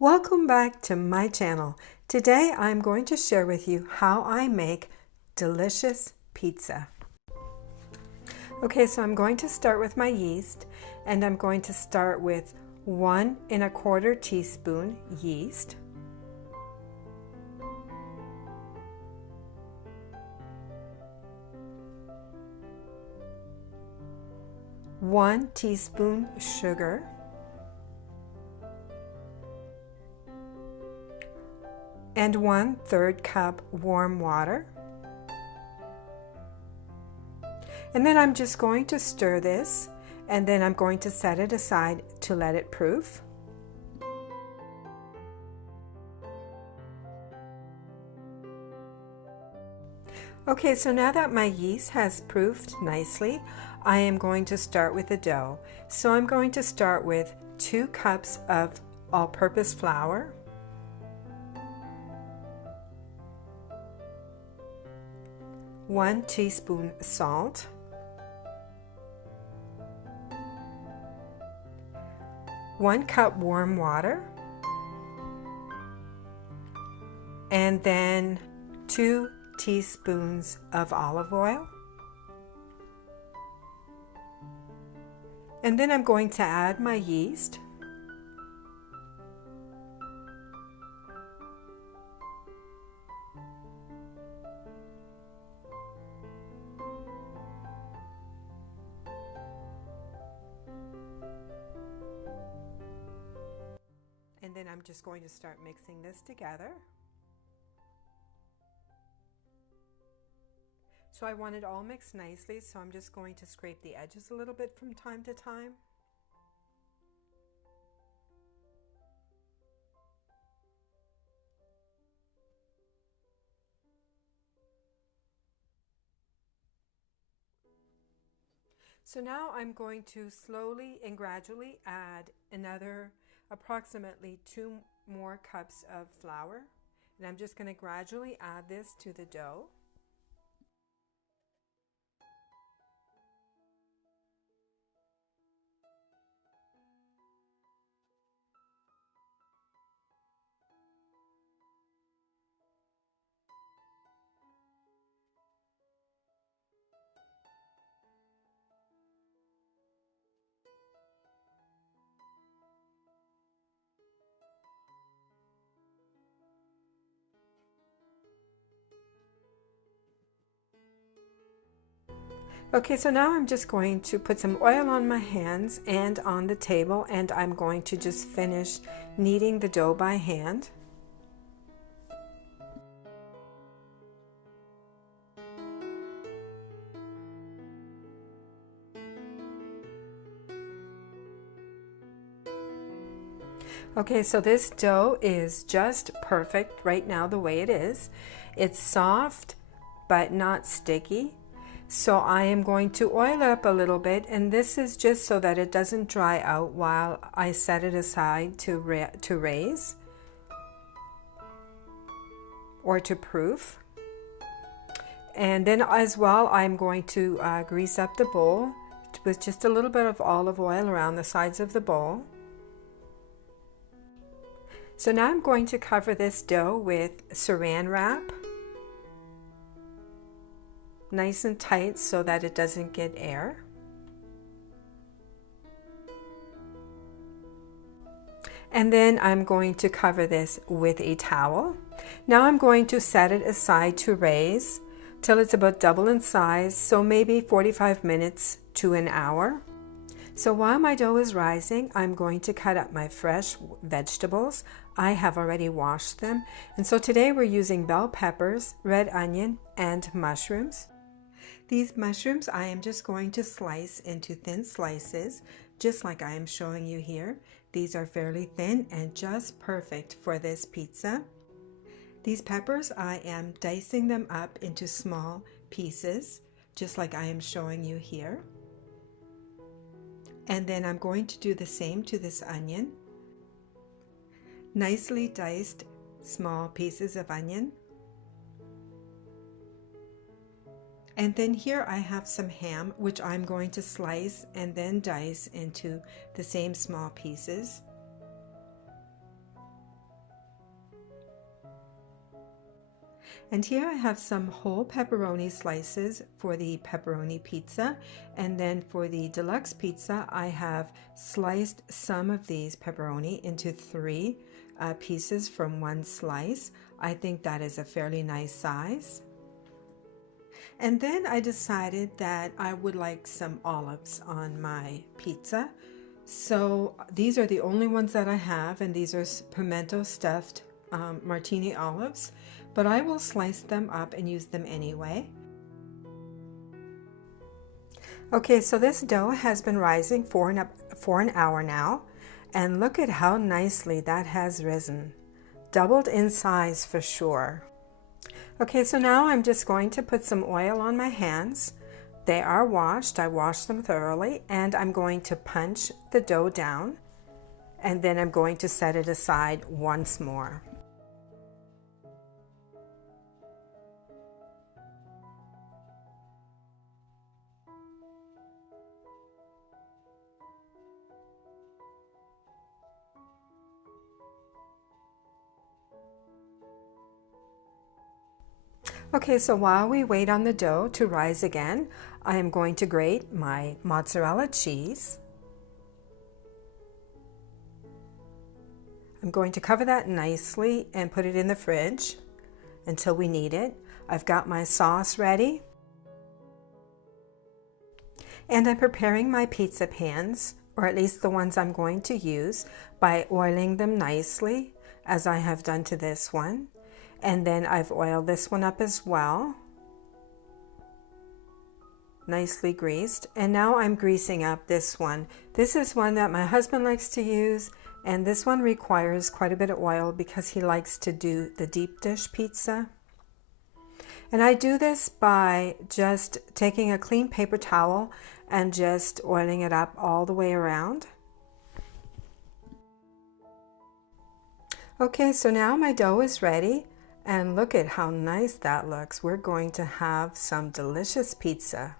Welcome back to my channel. Today I'm going to share with you how I make delicious pizza. Okay, so I'm going to start with my yeast, and I'm going to start with 1¼ teaspoon yeast, 1 teaspoon sugar, 1/3 cup warm water. And then I'm just going to stir this, and then I'm going to set it aside to let it proof. Okay, so now that my yeast has proofed nicely, I am going to start with the dough. So I'm going to start with 2 cups of all-purpose flour, 1 teaspoon salt, 1 cup warm water, and then 2 teaspoons of olive oil. And then I'm going to add my yeast. And then I'm just going to start mixing this together. So I want it all mixed nicely, so I'm just going to scrape the edges a little bit from time to time. So now I'm going to slowly and gradually add another approximately 2 more cups of flour. And I'm just going to gradually add this to the dough. Okay, so now I'm just going to put some oil on my hands and on the table, and I'm going to just finish kneading the dough by hand. Okay, so this dough is just perfect right now the way it is. It's soft but not sticky. So I am going to oil it up a little bit, and this is just so that it doesn't dry out while I set it aside to raise or to proof. And then as well, I'm going to grease up the bowl with just a little bit of olive oil around the sides of the bowl. So now I'm going to cover this dough with saran wrap, nice and tight so that it doesn't get air. And then I'm going to cover this with a towel. Now I'm going to set it aside to raise till it's about double in size, so maybe 45 minutes to an hour. So while my dough is rising, I'm going to cut up my fresh vegetables. I have already washed them. And so today we're using bell peppers, red onion, and mushrooms. These mushrooms I am just going to slice into thin slices, just like I am showing you here. These are fairly thin and just perfect for this pizza. These peppers, I am dicing them up into small pieces, just like I am showing you here. And then I'm going to do the same to this onion. Nicely diced small pieces of onion. And then here I have some ham, which I'm going to slice and then dice into the same small pieces. And here I have some whole pepperoni slices for the pepperoni pizza. And then for the deluxe pizza, I have sliced some of these pepperoni into three pieces from one slice. I think that is a fairly nice size. And then I decided that I would like some olives on my pizza. So these are the only ones that I have, and these are pimento stuffed martini olives, but I will slice them up and use them anyway. Okay, so this dough has been rising for an hour now, and look at how nicely that has risen. Doubled in size for sure. Okay, so now I'm just going to put some oil on my hands. They are washed. I washed them thoroughly, and I'm going to punch the dough down, and then I'm going to set it aside once more. Okay, so while we wait on the dough to rise again, I am going to grate my mozzarella cheese. I'm going to cover that nicely and put it in the fridge until we need it. I've got my sauce ready. And I'm preparing my pizza pans, or at least the ones I'm going to use, by oiling them nicely, as I have done to this one. And then I've oiled this one up as well, nicely greased. And now I'm greasing up this one. This is one that my husband likes to use, and this one requires quite a bit of oil because he likes to do the deep dish pizza. And I do this by just taking a clean paper towel and just oiling it up all the way around. Okay, so now my dough is ready. And look at how nice that looks. We're going to have some delicious pizza.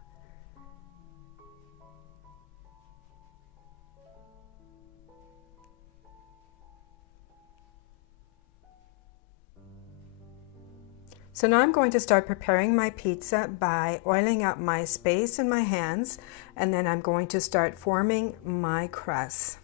So now I'm going to start preparing my pizza by oiling up my space in my hands, and then I'm going to start forming my crust.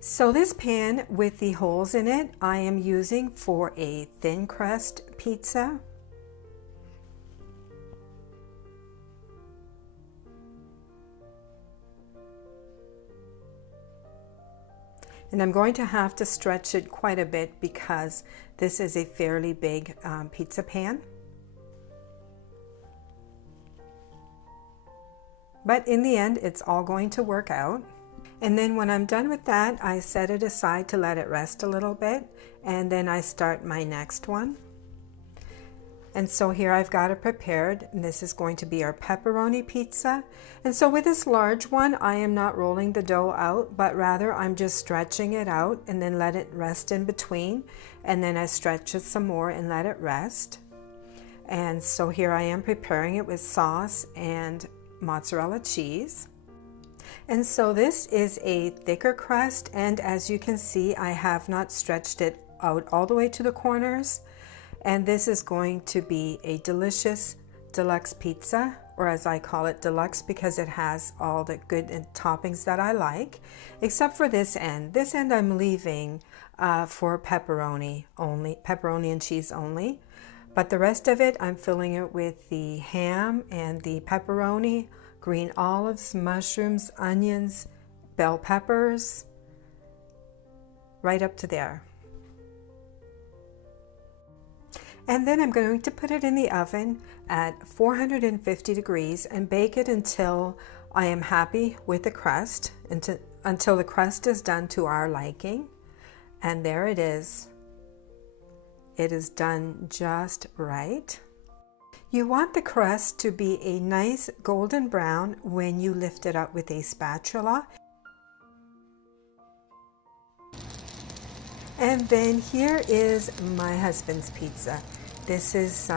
So this pan with the holes in it, I am using for a thin crust pizza. And I'm going to have to stretch it quite a bit because this is a fairly big pizza pan. But in the end, it's all going to work out. And then when I'm done with that, I set it aside to let it rest a little bit, and then I start my next one. And so here I've got it prepared, and this is going to be our pepperoni pizza. And so with this large one, I am not rolling the dough out, but rather I'm just stretching it out and then let it rest in between. And then I stretch it some more and let it rest. And so here I am preparing it with sauce and mozzarella cheese. And so this is a thicker crust, and as you can see, I have not stretched it out all the way to the corners. And this is going to be a delicious deluxe pizza, or as I call it, deluxe, because it has all the good toppings that I like, except for this end. This end I'm leaving for pepperoni only, pepperoni and cheese only. But the rest of it, I'm filling it with the ham and the pepperoni, green olives, mushrooms, onions, bell peppers, right up to there. And then I'm going to put it in the oven at 450 degrees and bake it until I am happy with the crust, until the crust is done to our liking. And there it is. it is done just right. You want the crust to be a nice golden brown when you lift it up with a spatula. And then here is my husband's pizza. This is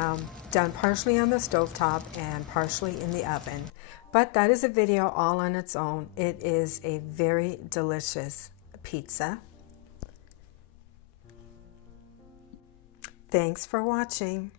done partially on the stovetop and partially in the oven. But that is a video all on its own. It is a very delicious pizza. Thanks for watching.